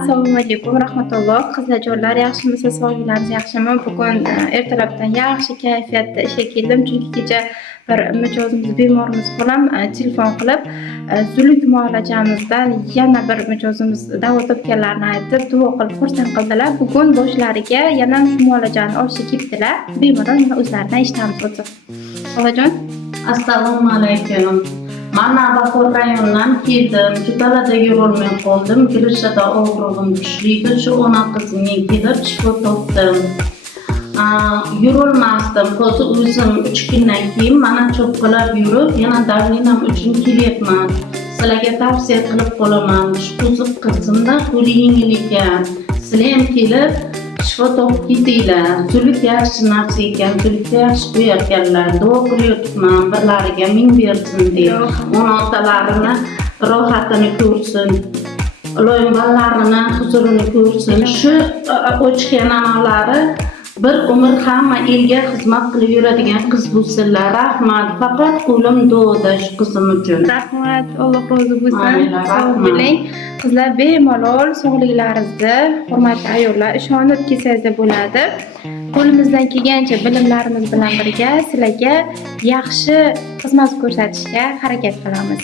Assalomu alaykum, rahmatulloh. Qizlarjonlar, yaxshimisiz? Sog'liklaringiz yaxshimi? Bugun ertalabdan yaxshi kayfiyatda ishga keldim, chunki kecha bir mijozimiz bemorimiz bilan telefon qilib, zuluk muolajamizdan yana bir mijozimiz davo topganlarini aytib, duo qilib xursand qildilar. Bugun boshlariga yana shu muolajani olishga kelibdilar. Bemalol mana o'zlaridan eshitamiz o'zi. Xolajon, Assalomu alaykum. Mana Navbahor rayonidan keldim. Jutalada yurolmay qoldim. Girishada og'rig'im kuchliydi. Shu 16 ming kelib shifo topdim. Yurolmasdim. Hozir o'zim 3 kundan keyin mana cho'qqilab yurib, yana davlinam uchun kelyapman. Sizlarga tavsiya qilib qolaman. Shu qo'ziq qizimda qo'li yengil ekan. Sizlar ham kelib shifo topib ketinglar. Zuluk yaxshi narsa ekan, zulukka yaxshi qo'yarkanlar. Duo qilyapman, birlariga ming bersin deb. Onalarini rohatini ko'rsin. Iloyim bolalarini huzurini ko'rsin. Shu ochgan onalari bir umr hamma elga xizmat qilib yuradigan qiz bo'lsinlar. Rahmat. Faqat qo'lim duoda shu qizim uchun. rahmat. Alloh rozi bo'lsin. Amin, Sog' rahmat. bo'ling. Qizlar, bemalol sog'liklaringizni, hurmatli ayollar, ishonib kelsangiz bo'ladi. Qo'limizdan kelgancha bilimlarimiz bilan birga sizlarga yaxshi xizmat ko'rsatishga harakat qilamiz.